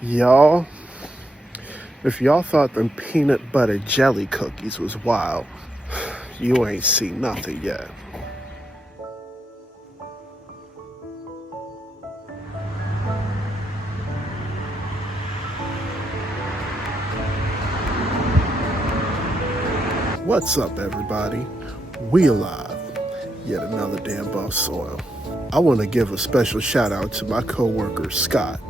Y'all, if y'all thought them peanut butter jelly cookies was wild, you ain't seen nothing yet. What's up, everybody? We alive. Yet another day above soil. I want to give a special shout out to my co-worker Scott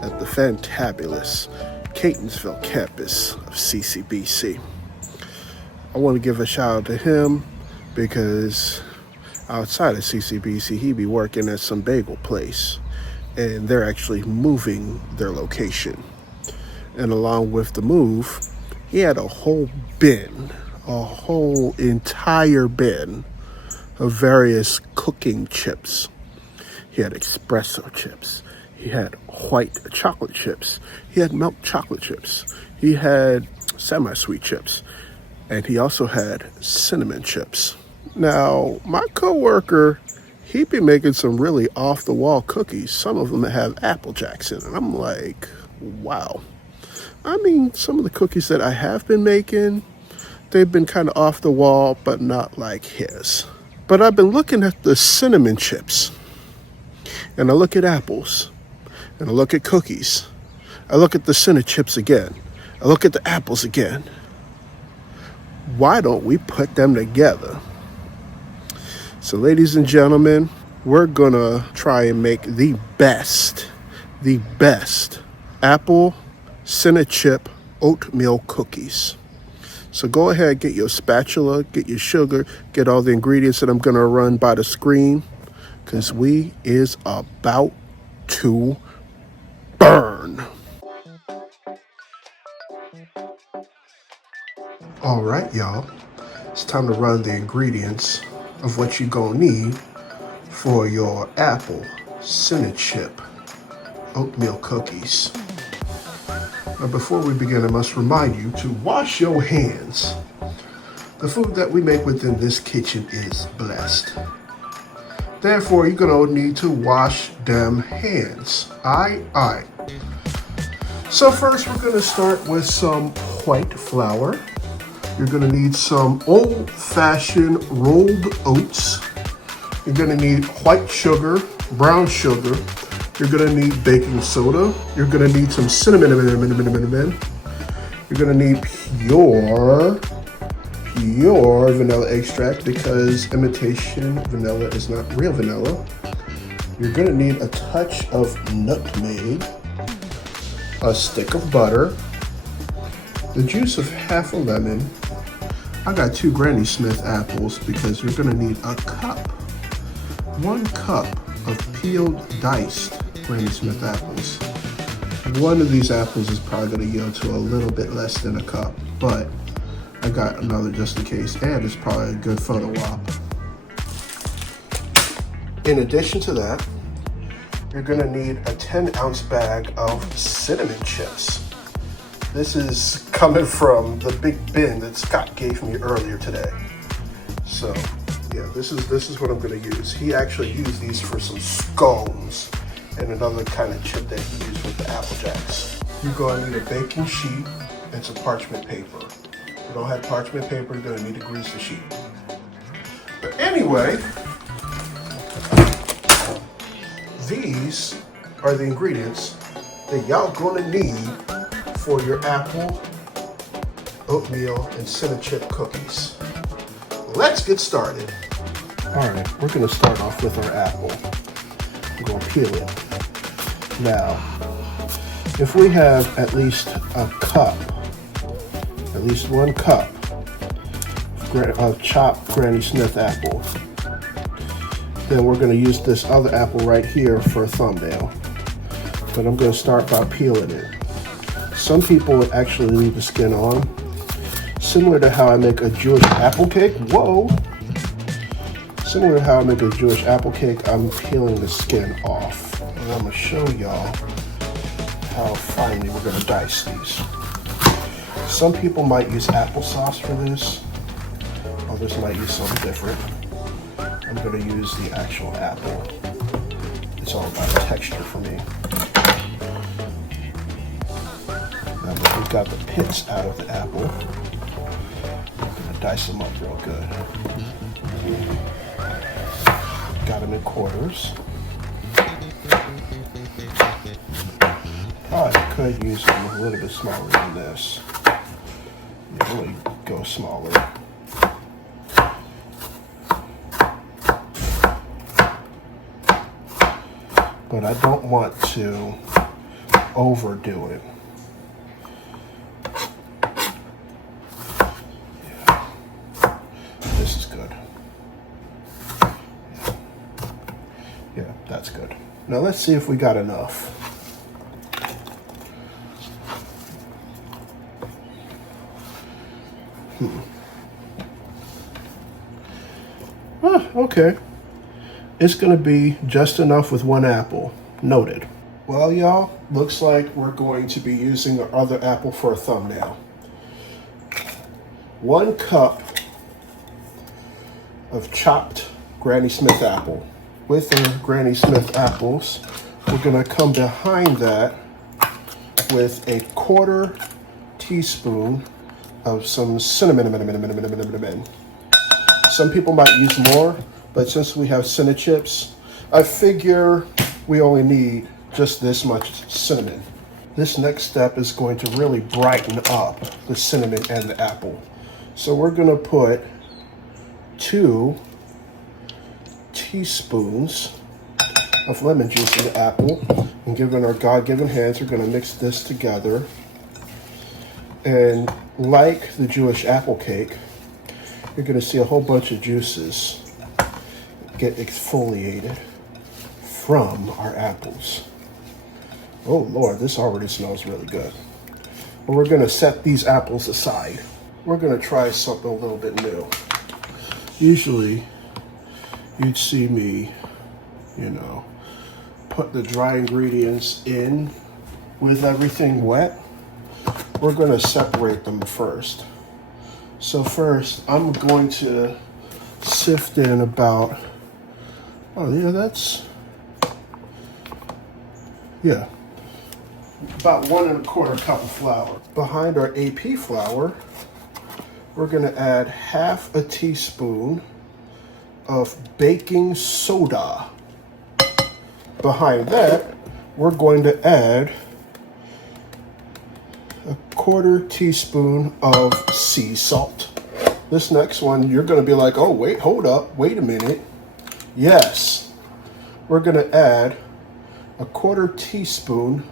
at the fantabulous Catonsville campus of CCBC. I want to give a shout out to him because outside of CCBC, he be working at some bagel place, and they're actually moving their location. And along with the move, he had a whole entire bin of various cooking chips. He had espresso chips. He had white chocolate chips. He had milk chocolate chips. He had semi-sweet chips. And he also had cinnamon chips. Now, my coworker, he be making some really off-the-wall cookies. Some of them have Apple Jacks in it. And I'm like, wow. I mean, some of the cookies that I have been making, they've been kind of off the wall, but not like his. But I've been looking at the cinnamon chips, and I look at apples, and I look at cookies. I look at the Cinna-Chips again. I look at the apples again. Why don't we put them together? So, ladies and gentlemen, we're gonna try and make the best apple Cinna-Chip oatmeal cookies. So go ahead, get your spatula, get your sugar, get all the ingredients that I'm going to run by the screen, because we is about to burn. All right, y'all. It's time to run the ingredients of what you're going to need for your apple Cinna-Chip oatmeal cookies. But before we begin, I must remind you to wash your hands. The food that we make within this kitchen is blessed. Therefore, you're gonna need to wash them hands. Aye. So first, we're gonna start with some white flour. You're gonna need some old-fashioned rolled oats. You're gonna need white sugar, brown sugar. You're gonna need baking soda. You're gonna need some cinnamon. You're gonna need pure vanilla extract because imitation vanilla is not real vanilla. You're gonna need a touch of nutmeg, a stick of butter, the juice of half a lemon. I got 2 Granny Smith apples because you're gonna need a cup, 1 cup of peeled, diced Granny Smith apples. One of these apples is probably going to yield to a little bit less than a cup, but I got another just in case, and it's probably a good photo op. In addition to that, you're going to need a 10-ounce bag of cinnamon chips. This is coming from the big bin that Scott gave me earlier today. So yeah, this is what I'm gonna use. He actually used these for some scones and another kind of chip that he used with the Apple Jacks. You're gonna need a baking sheet and some parchment paper. If you don't have parchment paper, you're gonna need to grease the sheet. But anyway, these are the ingredients that y'all gonna need for your apple, oatmeal, and Cinna-Chip cookies. Let's get started. All right, we're gonna start off with our apple. We're gonna peel it. Now, if we have at least a cup, at least 1 cup of chopped Granny Smith apple, then we're gonna use this other apple right here for a thumbnail. But I'm gonna start by peeling it. Some people would actually leave the skin on, similar to how I make a Jewish apple cake. Whoa! Similar to how I make a Jewish apple cake, I'm peeling the skin off. And I'm gonna show y'all how finely we're gonna dice these. Some people might use applesauce for this. Others might use something different. I'm gonna use the actual apple. It's all about texture for me. got the pits out of the apple. I'm gonna dice them up real good. Got them in quarters. Probably could use them a little bit smaller than this. Really go smaller. But I don't want to overdo it. Yeah. This is good. Yeah, that's good. Now let's see if we got enough. Okay. It's gonna be just enough with one apple. Noted. Well, y'all, looks like we're going to be using our other apple for a thumbnail. 1 cup of chopped Granny Smith apple. With our Granny Smith apples, we're gonna come behind that with a 1/4 teaspoon of some cinnamon. Some people might use more, but since we have Cinna-Chips, I figure we only need just this much cinnamon. This next step is going to really brighten up the cinnamon and the apple. So we're gonna put 2 teaspoons of lemon juice in the apple, and given our God-given hands, we're gonna mix this together. And like the Jewish apple cake, you're gonna see a whole bunch of juices get exfoliated from our apples. Oh Lord, this already smells really good. But we're gonna set these apples aside. We're gonna try something a little bit new. Usually, you'd see me, put the dry ingredients in with everything wet. We're gonna separate them first. So first, I'm going to sift in about, about 1 1/4 cup of flour. Behind our AP flour, we're gonna add 1/2 teaspoon of baking soda. Behind that, we're going to add 1/4 teaspoon of sea salt. This next one, you're gonna be like, oh wait, hold up, wait a minute. Yes, we're gonna add 1/4 teaspoon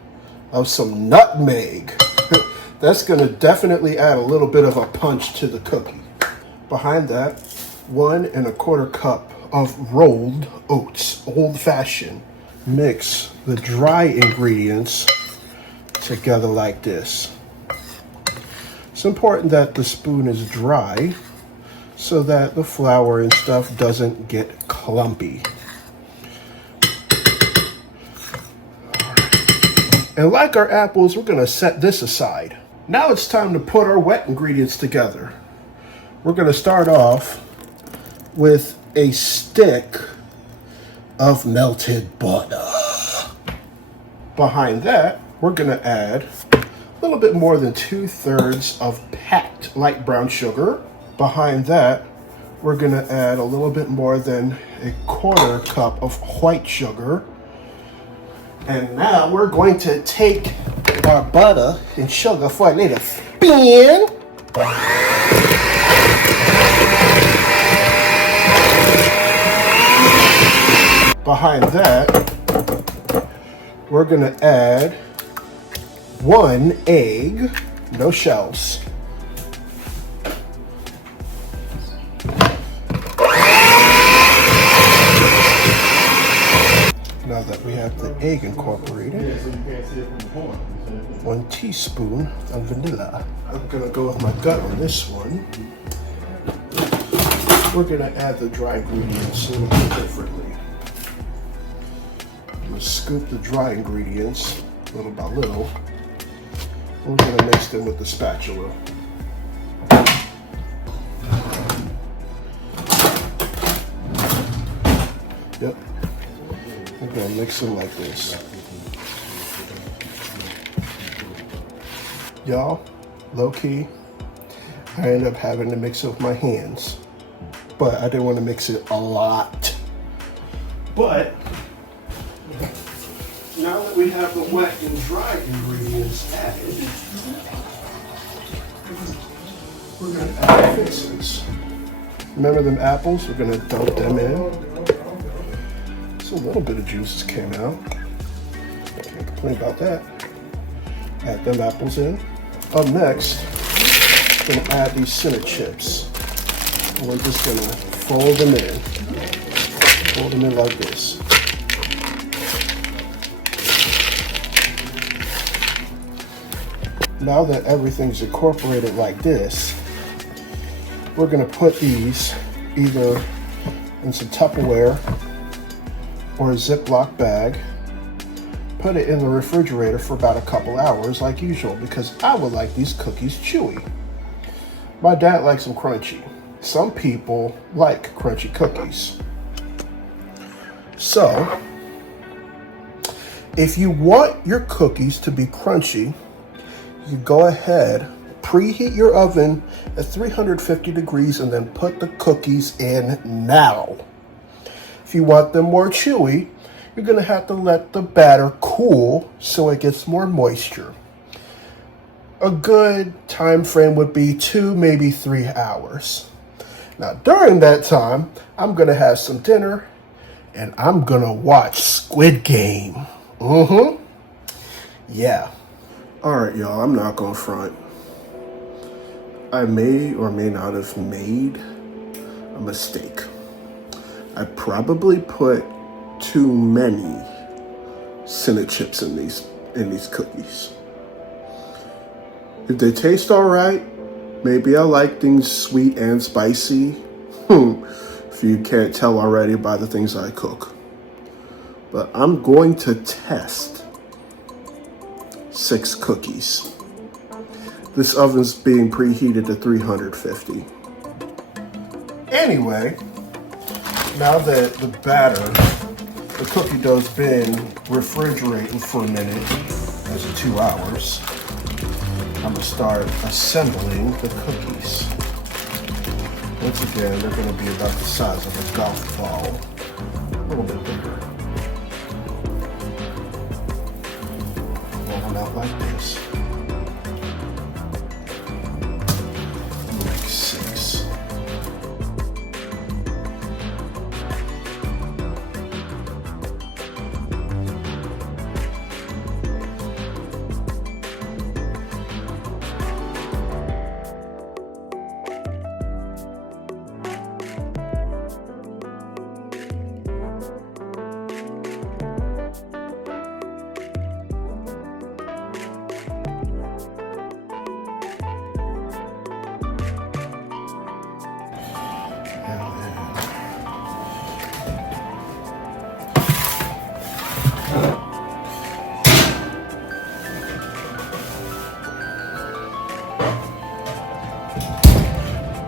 of some nutmeg. That's gonna definitely add a little bit of a punch to the cookie. Behind that, 1 1/4 cup of rolled oats, old fashioned. Mix the dry ingredients together like this. It's important that the spoon is dry so that the flour and stuff doesn't get clumpy. And like our apples, we're gonna set this aside. Now it's time to put our wet ingredients together. We're gonna start off with a stick of melted butter. Behind that, we're gonna add a little bit more than 2/3 of packed light brown sugar. Behind that, we're gonna add a little bit more than 1/4 cup of white sugar. And now we're going to take our butter and sugar for a little spin. Behind that, we're gonna add 1 egg, no shells. Now that we have the egg incorporated, 1 teaspoon of vanilla. I'm gonna go with my gut on this one. We're gonna add the dry ingredients a little bit differently. I'm gonna scoop the dry ingredients little by little. We're gonna mix them with the spatula. Yep. We're gonna mix them like this. Y'all, low key, I ended up having to mix it with my hands. But I didn't want to mix it a lot. But now that we have the wet and dry ingredients added, we're going to add fixins. Remember them apples? We're going to dump them in. So a little bit of juices came out. Can't complain about that. Add them apples in. Up next, we're going to add these Cinna-Chips. And we're just going to fold them in. Fold them in like this. Now that everything's incorporated like this, we're going to put these either in some Tupperware or a Ziploc bag, put it in the refrigerator for about a couple hours like usual because I would like these cookies chewy. My dad likes them crunchy. Some people like crunchy cookies. So, if you want your cookies to be crunchy, you go ahead, preheat your oven at 350 degrees and then put the cookies in now. If you want them more chewy, you're gonna have to let the batter cool so it gets more moisture. A good time frame would be 2, maybe 3 hours. Now during that time, I'm gonna have some dinner and I'm gonna watch Squid Game. Yeah. All right, y'all, I'm not gonna front. I may or may not have made a mistake. I probably put too many Cinna-Chips in these cookies. If they taste all right, maybe I like things sweet and spicy. If you can't tell already by the things I cook. But I'm going to test 6 cookies. This oven's being preheated to 350. Anyway, now that the batter, the cookie dough's been refrigerating for a minute, that's 2 hours, I'm gonna start assembling the cookies. Once again, they're gonna be about the size of a golf ball, a little bit bigger. Roll them out like this. Make 6.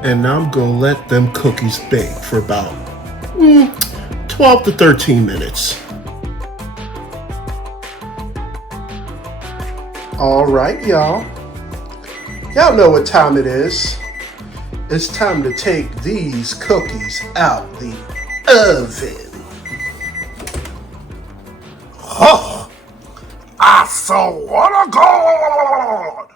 And now I'm gonna let them cookies bake for about 12 to 13 minutes. All right, y'all. Y'all know what time it is. It's time to take these cookies out the oven. Oh, I swear to God.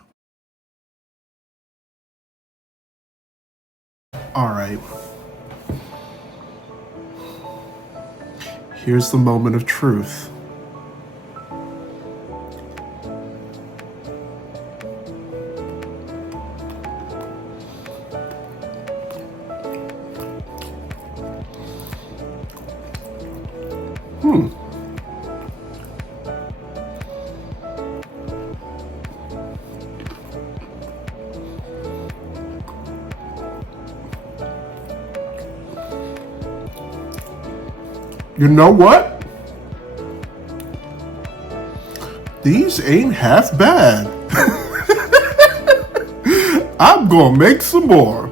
All right. Here's the moment of truth. You know what? These ain't half bad. I'm gonna make some more.